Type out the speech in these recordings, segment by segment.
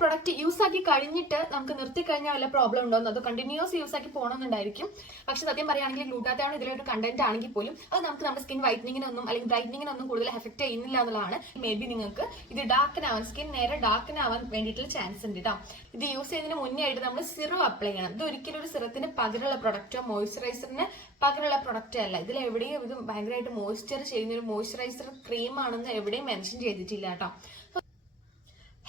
Product use ആക്കി കഴിഞ്ഞിട്ട് നമുക്ക് നിർത്തി കഴിഞ്ഞാൽ വല്ല പ്രോബ്ലം ഉണ്ടോ അത് കണ്ടിന്യൂസ് യൂസ് ആക്കി പോകണമെന്നുണ്ടായിരിക്കും. പക്ഷെ സത്യം പറയുകയാണെങ്കിൽ ഗ്ലൂട്ടാത്തയോൺ ഇതിലൊരു കണ്ടന്റ് ആണെങ്കിൽ പോലും അത് നമുക്ക് നമ്മുടെ സ്കിൻ വൈറ്റനിങ്ങിനൊന്നും അല്ലെങ്കിൽ ബ്രൈറ്റനിങ്ങിനൊന്നും കൂടുതൽ എഫക്ട് ചെയ്യുന്നില്ല എന്നുള്ളതാണ്. മേ ബി നിങ്ങൾക്ക് ഇത് ഡാർക്കനാവാൻ സ്കിൻ നേരെ ഡാർക്കനാവാൻ വേണ്ടിയിട്ടുള്ള ചാൻസ് ഉണ്ട് കേട്ടോ. ഇത് യൂസ് ചെയ്യുന്നതിന് മുന്നേ ആയിട്ട് നമ്മൾ സിറം അപ്ലൈ ചെയ്യണം. ഇത് ഒരിക്കലും ഒരു സിറത്തിന് പകരമുള്ള പ്രൊഡക്റ്റോ മോയ്സ്ചറൈസറിന് പകരമുള്ള പ്രൊഡക്റ്റോ അല്ല. ഇതിൽ എവിടെയും ഇത് ഭയങ്കരമായിട്ട് മോയ്സ്ചർ ചെയ്യുന്ന ഒരു മോയ്സ്ചറൈസർ ക്രീം ആണെന്ന് എവിടെയും മെൻഷൻ ചെയ്തിട്ടില്ല കേട്ടോ.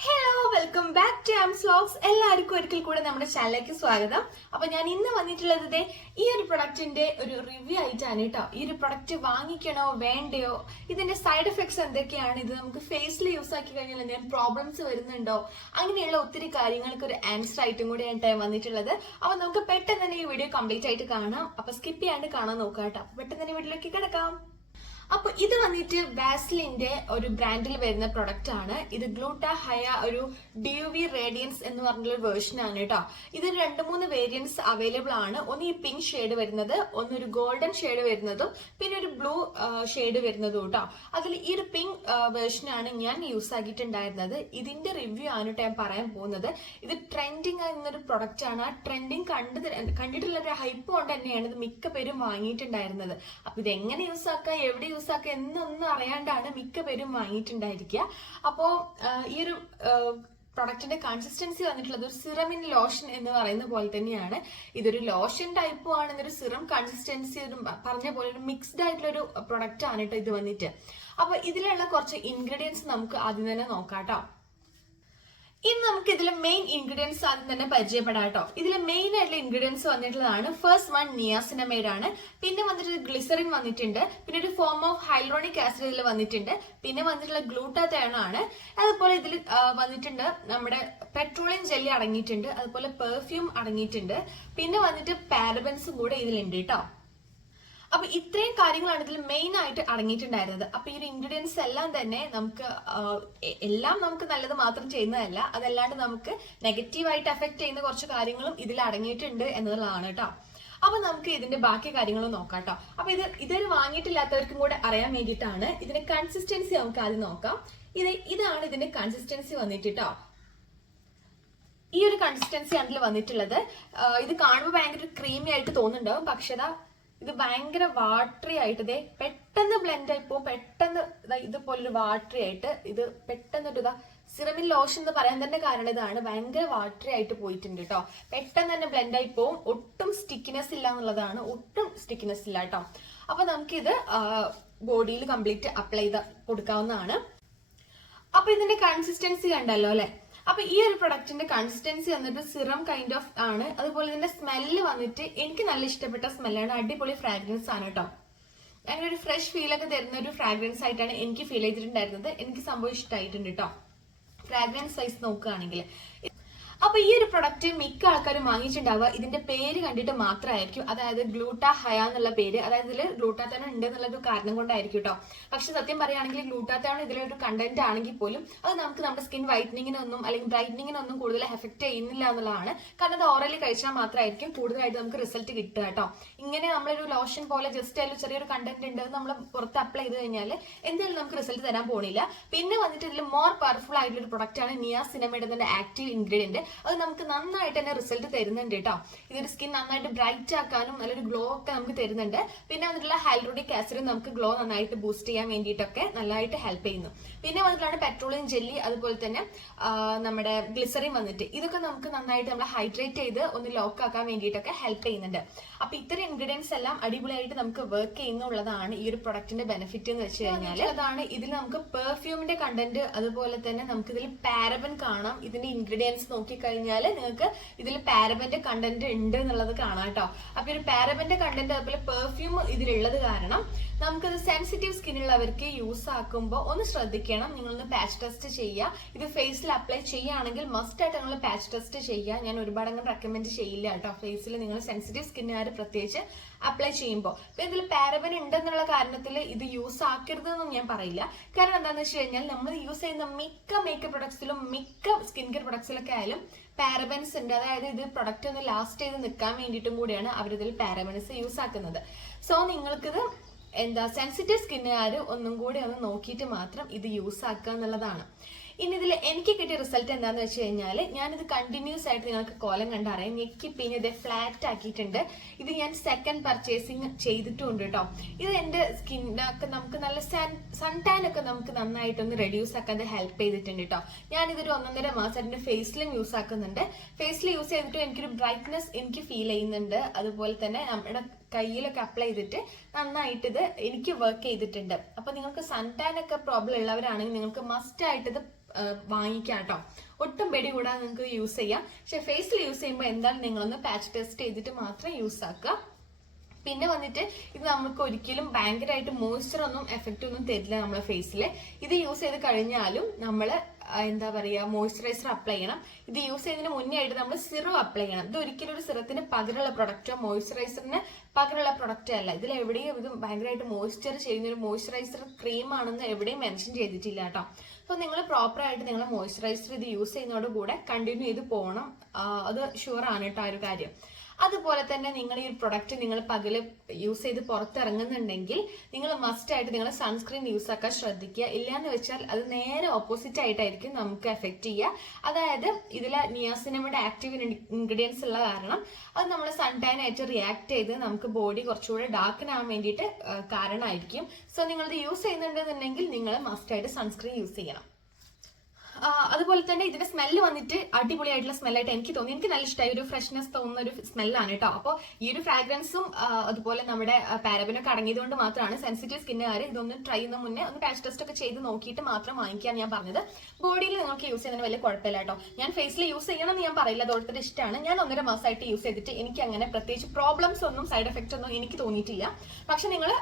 ഹലോ, വെൽക്കം ബാക്ക് ടു ആംസ് വ്ലോഗ്സ്. എല്ലാവർക്കും ഒരിക്കൽ കൂടെ നമ്മുടെ ചാനലിലേക്ക് സ്വാഗതം. അപ്പൊ ഞാൻ ഇന്ന് വന്നിട്ടുള്ളത് ഈ ഒരു പ്രൊഡക്റ്റിന്റെ ഒരു റിവ്യൂ ആയിട്ടാണ് കേട്ടോ. ഈ ഒരു പ്രൊഡക്റ്റ് വാങ്ങിക്കണോ വേണ്ടയോ, ഇതിന്റെ സൈഡ് എഫക്ട്സ് എന്തൊക്കെയാണ്, ഇത് നമുക്ക് ഫേസിൽ യൂസ് ആക്കി കഴിഞ്ഞാൽ എന്തെങ്കിലും പ്രോബ്ലംസ് വരുന്നുണ്ടോ, അങ്ങനെയുള്ള ഒത്തിരി കാര്യങ്ങൾക്ക് ഒരു ആൻസർ ആയിട്ടും കൂടിയാണ് വന്നിട്ടുള്ളത്. അപ്പൊ നമുക്ക് പെട്ടെന്ന് തന്നെ ഈ വീഡിയോ കംപ്ലീറ്റ് ആയിട്ട് കാണാം. അപ്പൊ സ്കിപ്പ് ചെയ്യാണ്ട് കാണാൻ നോക്കാം കേട്ടോ. പെട്ടെന്ന് തന്നെ വീഡിയോയിലേക്ക് കിടക്കാം. അപ്പൊ ഇത് വന്നിട്ട് വാസ്ലിന്റെ ഒരു ബ്രാൻഡിൽ വരുന്ന പ്രൊഡക്റ്റ് ആണ്. ഇത് ഗ്ലൂട്ടാഹയ ഒരു ഡ്യൂവി റേഡിയൻസ് എന്ന് പറഞ്ഞുള്ള വേർഷൻ ആണ് കേട്ടോ. ഇത് 2-3 വേരിയൻസ് അവൈലബിൾ ആണ്. ഒന്ന് ഈ പിങ്ക് ഷെയ്ഡ് വരുന്നത്, ഒന്നൊരു ഗോൾഡൻ ഷെയ്ഡ് വരുന്നതും പിന്നെ ഒരു ബ്ലൂ ഷെയ്ഡ് വരുന്നതും കേട്ടോ. അതിൽ ഈ ഒരു പിങ്ക് വേർഷനാണ് ഞാൻ യൂസ് ആക്കിയിട്ടുണ്ടായിരുന്നത്. ഇതിന്റെ റിവ്യൂ ആണ് കേട്ടോ ഞാൻ പറയാൻ പോകുന്നത്. ഇത് ട്രെൻഡിങ് എന്നൊരു പ്രൊഡക്റ്റ് ആണ്. ആ ട്രെൻഡിങ് കണ്ടിട്ടുള്ള ഒരു ഹൈപ്പ് കൊണ്ട് തന്നെയാണ് ഇത് മിക്ക പേരും വാങ്ങിയിട്ടുണ്ടായിരുന്നത്. അപ്പൊ ഇത് എങ്ങനെ യൂസ് ആക്കാം, എവിടെ യൂസ് ആക്കുക എന്നൊന്നും അറിയാണ്ടാണ് മിക്ക പേരും വാങ്ങിയിട്ടുണ്ടായിരിക്കുക. അപ്പോ ഈ ഒരു പ്രൊഡക്റ്റിന്റെ കൺസിസ്റ്റൻസി വന്നിട്ടുള്ളത് ഒരു സിറമിൻ ലോഷൻ എന്ന് പറയുന്ന പോലെ തന്നെയാണ്. ഇതൊരു ലോഷൻ ടൈപ്പും ആണ്, ഇതൊരു സിറം കൺസിസ്റ്റൻസി പറഞ്ഞ പോലെ ഒരു മിക്സ്ഡ് ആയിട്ടുള്ള ഒരു പ്രൊഡക്റ്റ് ആണ് കേട്ടോ ഇത് വന്നിട്ട്. അപ്പൊ ഇതിലുള്ള കുറച്ച് ഇൻഗ്രീഡിയൻസ് നമുക്ക് ആദ്യം തന്നെ നോക്കാം കേട്ടോ. ഇനി നമുക്ക് ഇതിലെ മെയിൻ ഇൻഗ്രീഡിയൻസ് ആദ്യം തന്നെ പരിചയപ്പെടാം കേട്ടോ. ഇതിലെ മെയിൻ ആയിട്ടുള്ള ഇൻഗ്രീഡിയൻസ് വന്നിട്ടുള്ളതാണ് ഫസ്റ്റ് വൺ നിയാസിനമൈഡ് ആണ്. പിന്നെ വന്നിട്ട് ഗ്ലിസറിൻ വന്നിട്ടുണ്ട്. പിന്നെ ഒരു ഫോം ഓഫ് ഹൈലോണിക് ആസിഡ് ഇതിൽ വന്നിട്ടുണ്ട്. പിന്നെ വന്നിട്ടുള്ള ഗ്ലൂട്ടാത്തയോൺ ആണ്. അതുപോലെ ഇതിൽ വന്നിട്ടുണ്ട് നമ്മുടെ പെട്രോളിയം ജെല്ലി അടങ്ങിയിട്ടുണ്ട്. അതുപോലെ പെർഫ്യൂം അടങ്ങിയിട്ടുണ്ട്. പിന്നെ വന്നിട്ട് പാരബൻസും കൂടെ ഇതിലുണ്ട് കേട്ടോ. അപ്പൊ ഇത്രയും കാര്യങ്ങളാണ് ഇതിൽ മെയിൻ ആയിട്ട് അടങ്ങിയിട്ടുണ്ടായിരുന്നത്. അപ്പൊ ഈ ഒരു ഇൻഗ്രീഡിയൻസ് എല്ലാം തന്നെ നമുക്ക് എല്ലാം നമുക്ക് നല്ലത് മാത്രം ചെയ്യുന്നതല്ല, അതല്ലാണ്ട് നമുക്ക് നെഗറ്റീവായിട്ട് എഫക്ട് ചെയ്യുന്ന കുറച്ച് കാര്യങ്ങളും ഇതിൽ അടങ്ങിയിട്ടുണ്ട് എന്നുള്ളതാണ് കേട്ടോ. അപ്പൊ നമുക്ക് ഇതിന്റെ ബാക്കി കാര്യങ്ങളും നോക്കാം കേട്ടോ. അപ്പൊ ഇതൊരു വാങ്ങിയിട്ടില്ലാത്തവർക്കും കൂടെ അറിയാൻ വേണ്ടിയിട്ടാണ്. ഇതിന്റെ കൺസിസ്റ്റൻസി നമുക്ക് ആദ്യം നോക്കാം. ഇതാണ് ഇതിന്റെ കൺസിസ്റ്റൻസി വന്നിട്ട് കേട്ടോ. ഈ ഒരു കൺസിസ്റ്റൻസി ആണ് ഇതിൽ വന്നിട്ടുള്ളത്. ഇത് കാണുമ്പോൾ ഭയങ്കര ക്രീമി ആയിട്ട് തോന്നുന്നുണ്ടാവും, പക്ഷെ ഇത് ഭയങ്കര വാട്ടറി ആയിട്ട് പെട്ടെന്ന് ബ്ലെൻഡ് ആയി പോകും. പെട്ടെന്ന് ഇതുപോലൊരു വാട്ടറി ആയിട്ട് ഇത് പെട്ടെന്ന് സിറമിൻ ലോഷൻ എന്ന് പറയാൻ തന്നെ കാരണം ഇതാണ്. ഭയങ്കര വാട്ടറി ആയിട്ട് പോയിട്ടുണ്ട് കേട്ടോ. പെട്ടെന്ന് തന്നെ ബ്ലെൻഡ് ആയി പോകും. ഒട്ടും സ്റ്റിക്കിനെസ് ഇല്ല എന്നുള്ളതാണ്. ഒട്ടും സ്റ്റിക്കിനെസ് ഇല്ല കേട്ടോ. അപ്പൊ നമുക്കിത് ബോഡിയിൽ കംപ്ലീറ്റ് അപ്ലൈ ചെയ്ത് കൊടുക്കാവുന്നതാണ്. അപ്പൊ ഇതിന്റെ കൺസിസ്റ്റൻസി കണ്ടല്ലോ അല്ലെ. അപ്പൊ ഈ ഒരു പ്രൊഡക്റ്റിന്റെ കൺസിസ്റ്റൻസി വന്നിട്ട് സിറം കൈൻഡ് ഓഫ് ആണ്. അതുപോലെ ഇതിന്റെ സ്മെല്ല് വന്നിട്ട് എനിക്ക് നല്ല ഇഷ്ടപ്പെട്ട സ്മെല്ലാണ്. അടിപൊളി ഫ്രാഗ്രൻസ് ആണ് കേട്ടോ. അങ്ങനെ ഒരു ഫ്രഷ് ഫീൽ ഒക്കെ തരുന്ന ഒരു ഫ്രാഗ്രൻസ് ആയിട്ടാണ് എനിക്ക് ഫീൽ ചെയ്തിട്ടുണ്ടായിരുന്നത്. എനിക്ക് സംഭവം ഇഷ്ടമായിട്ടുണ്ട് കേട്ടോ. ഫ്രാഗ്രൻസ് സൈസ് നോക്കുകയാണെങ്കിൽ. അപ്പൊ ഈ ഒരു പ്രൊഡക്റ്റ് മിക്ക ആൾക്കാരും വാങ്ങിച്ചിട്ടുണ്ടാവുക ഇതിന്റെ പേര് കണ്ടിട്ട് മാത്രമായിരിക്കും. അതായത് ഗ്ലൂട്ടാഹയ എന്നുള്ള പേര്, അതായത് ഇതിൽ ഗ്ലൂട്ടാത്തയോൺ ഉണ്ട് എന്നുള്ളൊരു കാരണം കൊണ്ടായിരിക്കും കേട്ടോ. പക്ഷെ സത്യം പറയുകയാണെങ്കിൽ ഗ്ലൂട്ടാത്തയോൺ ഇതിലൊരു കണ്ടന്റ് ആണെങ്കിൽ പോലും അത് നമുക്ക് നമ്മുടെ സ്കിൻ വൈറ്റനിങ്ങിനൊന്നും അല്ലെങ്കിൽ ബ്രൈറ്റനിങ്ങിനൊന്നും കൂടുതൽ എഫക്ട് ചെയ്യുന്നില്ല എന്നുള്ളതാണ്. കാരണം അത് ഓറലി കഴിച്ചാൽ മാത്രമായിരിക്കും കൂടുതലായിട്ട് നമുക്ക് റിസൾട്ട് കിട്ടുക കേട്ടോ. ഇങ്ങനെ നമ്മളൊരു ലോഷൻ പോലെ ജസ്റ്റ് അതിൽ ചെറിയൊരു കണ്ടന്റ് ഉണ്ട് നമ്മൾ പുറത്ത് അപ്ലൈ ചെയ്ത് കഴിഞ്ഞാൽ എന്തായാലും നമുക്ക് റിസൾട്ട് തരാൻ പോണില്ല. പിന്നെ വന്നിട്ട് ഇതിൽ മോർ പവർഫുൾ ആയിട്ടുള്ള ഒരു പ്രൊഡക്റ്റ് ആണ് നിയാസിനമൈഡ് എന്ന ആക്റ്റീവ് ഇൻഗ്രീഡിയന്റ്. അത് നമുക്ക് നന്നായിട്ട് തന്നെ റിസൾട്ട് തരുന്നുണ്ട് കേട്ടോ. ഇതൊരു സ്കിൻ നന്നായിട്ട് ബ്രൈറ്റ് ആക്കാനും നല്ലൊരു ഗ്ലോ ഒക്കെ നമുക്ക് തരുന്നുണ്ട്. പിന്നെ വന്നിട്ടുള്ള ഹൈലോണിക് ആസിഡ് നമുക്ക് ഗ്ലോ നന്നായിട്ട് ബൂസ്റ്റ് ചെയ്യാൻ വേണ്ടിയിട്ടൊക്കെ നല്ലതായിട്ട് ഹെൽപ്പ് ചെയ്യുന്നു. പിന്നെ വന്നിട്ടുള്ള പെട്രോളിയം ജെല്ലി, അതുപോലെ തന്നെ നമ്മുടെ ഗ്ലിസറിൻ വന്നിട്ട് ഇതൊക്കെ നമുക്ക് നന്നായിട്ട് നമ്മൾ ഹൈഡ്രേറ്റ് ചെയ്ത് ഒന്ന് ലോക്ക് ആക്കാൻ വേണ്ടിയിട്ടൊക്കെ ഹെൽപ്പ് ചെയ്യുന്നുണ്ട്. അപ്പൊ ഇത്തരം ഇൻഗ്രീഡിയൻസ് എല്ലാം അടിപൊളിയായിട്ട് നമുക്ക് വർക്ക് ചെയ്യുന്നുള്ളതാണ് ഈ ഒരു പ്രൊഡക്റ്റിന്റെ ബെനിഫിറ്റ് എന്ന് വെച്ച് കഴിഞ്ഞാൽ. അതാണ് ഇതിൽ നമുക്ക് പെർഫ്യൂമിന്റെ കണ്ടന്റ്, അതുപോലെ തന്നെ നമുക്ക് ഇതിൽ പാരബൻ കാണാം. ഇതിന്റെ ഇൻഗ്രീഡിയൻസ് നോക്കിക്കഴിഞ്ഞാൽ നിങ്ങൾക്ക് ഇതിൽ പാരബന്റെ കണ്ടന്റ് ഉണ്ട് എന്നുള്ളത് കാണാം കേട്ടോ. അപ്പൊ ഒരു പാരബന്റെ കണ്ടന്റ് അതുപോലെ പെർഫ്യൂം ഇതിലുള്ളത് കാരണം നമുക്കത് സെൻസിറ്റീവ് സ്കിന്നുള്ളവർക്ക് യൂസ് ആക്കുമ്പോൾ ഒന്ന് ശ്രദ്ധിക്കണം. നിങ്ങളൊന്ന് പാച്ച് ടെസ്റ്റ് ചെയ്യുക. ഇത് ഫേസിൽ അപ്ലൈ ചെയ്യുകയാണെങ്കിൽ മസ്റ്റ് ആയിട്ട് നിങ്ങൾ പാച്ച് ടെസ്റ്റ് ചെയ്യുക. ഞാൻ ഒരുപാട് അങ്ങനെ റെക്കമെൻഡ് ചെയ്യില്ല കേട്ടോ. ഫേസിൽ നിങ്ങൾ സെൻസിറ്റീവ് സ്കിന്നുകാർ പ്രത്യേകിച്ച് അപ്ലൈ ചെയ്യുമ്പോൾ. അപ്പൊ ഇതിൽ പാരബൻ ഉണ്ടെന്നുള്ള കാരണത്തിൽ ഇത് യൂസ് ആക്കരുതെന്നും ഞാൻ പറയില്ല. കാരണം എന്താണെന്ന് വെച്ച് കഴിഞ്ഞാൽ നമ്മൾ യൂസ് ചെയ്യുന്ന മിക്ക മേക്കപ്പ് പ്രൊഡക്ട്സിലും മിക്ക സ്കിൻ കെയർ പ്രൊഡക്ട്സിലൊക്കെ ആയാലും പാരബൻസ് ഉണ്ട്. അതായത് ഇത് പ്രൊഡക്റ്റ് ഒന്ന് ലാസ്റ്റ് ചെയ്ത് നിൽക്കാൻ വേണ്ടിയിട്ടും കൂടിയാണ് അവരിതിൽ പാരബൻസ് യൂസ് ആക്കുന്നത്. സോ നിങ്ങൾക്കിത് സെൻസിറ്റീവ് സ്കിന്നുകാർ ഒന്നും കൂടി ഒന്ന് നോക്കിയിട്ട് മാത്രം ഇത് യൂസ് ആക്കുക എന്നുള്ളതാണ്. ഇനി ഇതിൽ എനിക്ക് കിട്ടിയ റിസൾട്ട് എന്താണെന്ന് വെച്ച് കഴിഞ്ഞാൽ ഞാനിത് കണ്ടിന്യൂസ് ആയിട്ട് നിങ്ങൾക്ക് കോലം കണ്ടറിയാം. ഞെക്കി പിന്നെ ഇത് ഫ്ലാറ്റ് ആക്കിയിട്ടുണ്ട്. ഇത് ഞാൻ സെക്കൻഡ് പർച്ചേസിങ് ചെയ്തിട്ടുണ്ട് കേട്ടോ. ഇത് എൻ്റെ സ്കിന്നൊക്കെ നമുക്ക് നല്ല സൺ ടാൻ ഒക്കെ നമുക്ക് നന്നായിട്ടൊന്ന് റെഡ്യൂസ് ആക്കാൻ ഹെൽപ്പ് ചെയ്തിട്ടുണ്ട് കേട്ടോ. ഞാനിതൊരു 1.5 മാസം എൻ്റെ ഫേസിലും യൂസ് ആക്കുന്നുണ്ട്. ഫേസിൽ യൂസ് ചെയ്തിട്ട് എനിക്കൊരു ബ്രൈറ്റ്നെസ് എനിക്ക് ഫീൽ ചെയ്യുന്നുണ്ട്. അതുപോലെ തന്നെ നമ്മുടെ കയ്യിലൊക്കെ അപ്ലൈ ചെയ്തിട്ട് നന്നായിട്ട് ഇത് എനിക്ക് വർക്ക് ചെയ്തിട്ടുണ്ട്. അപ്പൊ നിങ്ങൾക്ക് സൺ ടാൻ ഒക്കെ പ്രോബ്ലം ഉള്ളവരാണെങ്കിൽ നിങ്ങൾക്ക് മസ്റ്റ് ആയിട്ട് ഇത് വാങ്ങിക്കാം കേട്ടോ. ഒട്ടും പേടി കൂടാതെ നിങ്ങൾക്ക് യൂസ് ചെയ്യാം. പക്ഷെ ഫേസിൽ യൂസ് ചെയ്യുമ്പോൾ എന്തായാലും നിങ്ങളൊന്ന് പാച്ച് ടെസ്റ്റ് ചെയ്തിട്ട് മാത്രം യൂസ് ആക്കുക. പിന്നെ വന്നിട്ട് ഇത് നമുക്ക് ഒരിക്കലും ഭയങ്കരമായിട്ട് മോയ്സ്ചർ ഒന്നും എഫക്റ്റ് ഒന്നും തരില്ല നമ്മളെ ഫേസിൽ. ഇത് യൂസ് ചെയ്ത് കഴിഞ്ഞാലും നമ്മൾ എന്താ പറയുക മോയ്സ്ചറൈസർ അപ്ലൈ ചെയ്യണം. ഇത് യൂസ് ചെയ്യുന്നതിന് മുന്നേ ആയിട്ട് നമ്മൾ സിറം അപ്ലൈ ചെയ്യണം. ഇത് ഒരിക്കലും ഒരു സിറത്തിന് പകരമുള്ള പ്രൊഡക്റ്റോ മോയ്സ്ചറൈസറിന് പകരമുള്ള പ്രൊഡക്റ്റോ അല്ല. ഇതിൽ എവിടെയും ഇത് ഭയങ്കരമായിട്ട് മോയ്സ്ചർ ചെയ്യുന്ന ഒരു മോയ്സ്ചറൈസർ ക്രീം ആണെന്ന് എവിടെയും മെൻഷൻ ചെയ്തിട്ടില്ല കേട്ടോ. സോ നിങ്ങൾ പ്രോപ്പറായിട്ട് നിങ്ങളെ മോയ്സ്ചറൈസർ ഇത് യൂസ് ചെയ്യുന്നതോട് കൂടെ കണ്ടിന്യൂ ചെയ്ത് പോകണം. അത് ഷുവർ ആണ് കേട്ടോ ആ ഒരു കാര്യം. അതുപോലെ തന്നെ നിങ്ങൾ ഈ പ്രൊഡക്റ്റ് നിങ്ങൾ പകല് യൂസ് ചെയ്ത് പുറത്തിറങ്ങുന്നുണ്ടെങ്കിൽ നിങ്ങൾ മസ്റ്റ് ആയിട്ട് നിങ്ങൾ സൺസ്ക്രീൻ യൂസ് ആക്കാൻ ശ്രദ്ധിക്കുക. ഇല്ലാന്ന് വെച്ചാൽ അത് നേരെ ഓപ്പോസിറ്റ് ആയിട്ടായിരിക്കും നമുക്ക് എഫക്ട് ചെയ്യുക. അതായത് ഇതിലെ നിയാസിനമൈഡ് ആക്റ്റീവ് ഇൻഗ്രീഡിയൻസ് ഉള്ള കാരണം അത് നമ്മൾ സൺ ടാൻ ആയിട്ട് റിയാക്ട് ചെയ്ത് നമുക്ക് ബോഡി കുറച്ചുകൂടെ ഡാർക്കൻ ആവാൻ വേണ്ടിയിട്ട് കാരണമായിരിക്കും. സോ നിങ്ങളിത് യൂസ് ചെയ്യുന്നുണ്ടെന്നുണ്ടെങ്കിൽ നിങ്ങൾ മസ്റ്റ് ആയിട്ട് സൺസ്ക്രീൻ യൂസ് ചെയ്യണം. അതുപോലെ തന്നെ ഇതിന്റെ സ്മെല്ല് വന്നിട്ട് അടിപൊളിയായിട്ടുള്ള സ്മെല്ലായിട്ട് എനിക്ക് തോന്നി. എനിക്ക് നല്ല ഇഷ്ടമായി. ഒരു ഫ്രഷ്നെസ് തോന്നുന്ന ഒരു സ്മെല്ലാണ് കേട്ടോ. അപ്പോൾ ഈ ഒരു ഫ്രാഗ്രൻസും അതുപോലെ നമ്മുടെ പാരബനൊക്കെ അടങ്ങിയതുകൊണ്ട് മാത്രമാണ് സെൻസിറ്റീവ് സ്കിന്നുകാർ ഇതൊന്ന് ട്രൈ ചെയ്യുന്ന മുന്നേ ഒന്ന് പാച്ച് ടെസ്റ്റ് ഒക്കെ ചെയ്ത് നോക്കിയിട്ട് മാത്രം വാങ്ങിക്കാൻ ഞാൻ പറഞ്ഞത്. ബോഡിയിൽ നിങ്ങൾക്ക് യൂസ് ചെയ്യുന്നതിന് വലിയ കുഴപ്പമില്ല കേട്ടോ. ഞാൻ ഫേസിൽ യൂസ് ചെയ്യണം എന്ന് ഞാൻ പറയില്ല, അത് ഓരോരുത്തരുടെ ഇഷ്ടമാണ്. ഞാൻ 1.5 മാസമായിട്ട് യൂസ് ചെയ്തിട്ട് എനിക്ക് അങ്ങനെ പ്രത്യേകിച്ച് പ്രോബ്ലംസ് ഒന്നും സൈഡ് എഫക്റ്റ് ഒന്നും എനിക്ക് തോന്നിയിട്ടില്ല. പക്ഷെ നിങ്ങൾ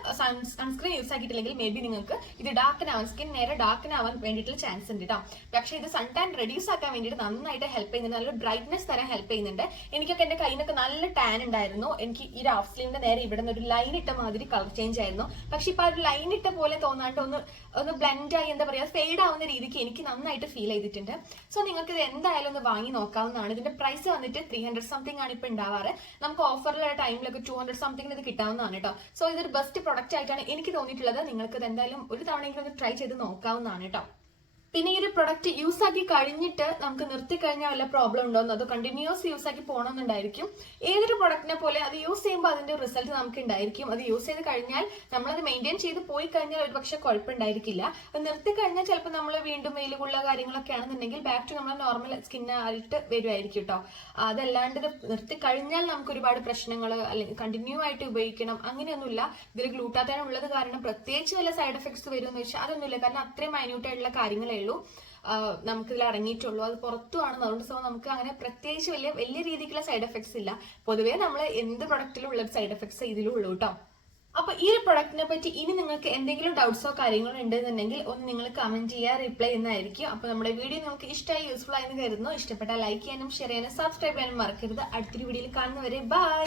സൺസ്ക്രീൻ യൂസ് ആക്കിയിട്ടില്ലെങ്കിൽ മേ ബി നിങ്ങൾക്ക് ഇത് ഡാർക്കൻ ആവാൻ സ്കിൻ നേരെ ഡാർക്കൻ ആവാൻ വേണ്ടിയിട്ടുള്ള ചാൻസ് ഉണ്ട് കേട്ടോ. പക്ഷെ ഇത് സൺ ടാൻ റെഡ്യൂസ് ആക്കാൻ വേണ്ടിയിട്ട് നന്നായിട്ട് ഹെൽപ്പ് ചെയ്യുന്നുണ്ട്. നല്ലൊരു ബ്രൈറ്റ്നെസ് തരാൻ ഹെൽപ്പ് ചെയ്യുന്നുണ്ട്. എനിക്കൊക്കെ എന്റെ കയ്യിനൊക്കെ നല്ല ടാൻ ഉണ്ടായിരുന്നു. എനിക്ക് ഈ ഹാഫ് സ്ലീവിന്റെ നേരെ ഇവിടെ നിന്ന് ഒരു ലൈൻ ഇട്ട മാതിരി കളർ ചേഞ്ച് ആയിരുന്നു. പക്ഷെ ഇപ്പൊ ആ ഒരു ലൈൻ ഇട്ട പോലെ തോന്നാണ്ട് ഒന്ന് ബ്ലെൻഡ് ആയി എന്താ പറയാ ഫെയ്ഡ് ആവുന്ന രീതിക്ക് എനിക്ക് നന്നായിട്ട് ഫീൽ ചെയ്തിട്ടുണ്ട്. സോ നിങ്ങൾക്ക് ഇത് എന്തായാലും ഒന്ന് വാങ്ങി നോക്കാവുന്നതാണ്. ഇതിന്റെ പ്രൈസ് വന്നിട്ട് 300 സംതിങ് ആണ് ഇപ്പൊ ഉണ്ടാവാറ്. നമുക്ക് ഓഫറിലുള്ള ടൈമിലൊക്കെ 200 സംതിങ്ങിന് ഇത് കിട്ടാവുന്നതാണ് കേട്ടോ. സോ ഇതൊരു ബെസ്റ്റ് പ്രൊഡക്റ്റ് ആയിട്ടാണ് എനിക്ക് തോന്നിയിട്ടുള്ളത്. നിങ്ങൾക്ക് ഇത് എന്തായാലും ഒരു തവണയെങ്കിലും ഒന്ന് ട്രൈ ചെയ്ത് നോക്കാവുന്നതാണ് കേട്ടോ. പിന്നെ ഈ ഒരു പ്രൊഡക്റ്റ് യൂസ് ആക്കി കഴിഞ്ഞിട്ട് നമുക്ക് നിർത്തി കഴിഞ്ഞാൽ വല്ല പ്രോബ്ലം ഉണ്ടോന്നോ അതോ കണ്ടിന്യൂസ് യൂസ് ആക്കി പോകണമെന്നുണ്ടായിരിക്കും. ഏതൊരു പ്രൊഡക്റ്റിനെ പോലെ അത് യൂസ് ചെയ്യുമ്പോൾ അതിന്റെ റിസൾട്ട് നമുക്ക് ഉണ്ടായിരിക്കും. അത് യൂസ് ചെയ്ത് കഴിഞ്ഞാൽ നമ്മളത് മെയിൻറ്റെയിൻ ചെയ്ത് പോയി കഴിഞ്ഞാൽ ഒരു പക്ഷെ കുഴപ്പമുണ്ടായിരിക്കില്ല. അത് നിർത്തി കഴിഞ്ഞാൽ ചിലപ്പോൾ നമ്മൾ വീണ്ടും വെയിലുള്ള കാര്യങ്ങളൊക്കെ ആണെന്നുണ്ടെങ്കിൽ ബാക്ക് ടു നമ്മൾ നോർമൽ സ്കിന്നായിട്ട് വരുമായിരിക്കും കേട്ടോ. അതല്ലാണ്ട് ഇത് നിർത്തി കഴിഞ്ഞാൽ നമുക്ക് ഒരുപാട് പ്രശ്നങ്ങൾ അല്ലെങ്കിൽ കണ്ടിന്യൂ ആയിട്ട് ഉപയോഗിക്കണം അങ്ങനെയൊന്നുമില്ല. ഇതിൽ ഗ്ലൂട്ടാത്തൈൻ ഉള്ളത് കാരണം പ്രത്യേകിച്ച് വല്ല സൈഡ് എഫക്ട്സ് വരുമെന്ന് വെച്ചാൽ അതൊന്നുമില്ല. കാരണം അത്രയും മൈന്യൂട്ടായിട്ടുള്ള കാര്യങ്ങളേ നമുക്ക് ഇതിൽ അടങ്ങിയിട്ടുള്ളൂ. അത് പുറത്തുമാണ്. അതുകൊണ്ട് സോ നമുക്ക് അങ്ങനെ പ്രത്യേകിച്ച് വലിയ രീതിക്കുള്ള സൈഡ് എഫക്ട്സ് ഇല്ല. പൊതുവേ നമ്മൾ എന്ത് പ്രൊഡക്റ്റിലും ഉള്ള സൈഡ് എഫക്ട്സ് ഇതിലും ഉള്ളൂ കേട്ടോ. അപ്പൊ ഈ ഒരു പ്രൊഡക്റ്റിനെ പറ്റി ഇനി നിങ്ങൾക്ക് എന്തെങ്കിലും ഡൗട്ട്സോ കാര്യങ്ങളോ ഉണ്ടെന്നുണ്ടെങ്കിൽ ഒന്ന് നിങ്ങൾ കമന്റ് ചെയ്യുക, റിപ്ലൈ ചെയ്യുന്നതായിരിക്കും. അപ്പൊ നമ്മുടെ വീഡിയോ നമുക്ക് ഇഷ്ടമായി യൂസ്ഫുൾ ആയെന്ന് കരുതുന്നു. ഇഷ്ടപ്പെട്ടാൽ ലൈക്ക് ചെയ്യാനും ഷെയർ ചെയ്യാനും സബ്സ്ക്രൈബ് ചെയ്യാനും മറക്കരുത്. അടുത്തൊരു വീഡിയോയിൽ കാണുന്നവരെ ബൈ.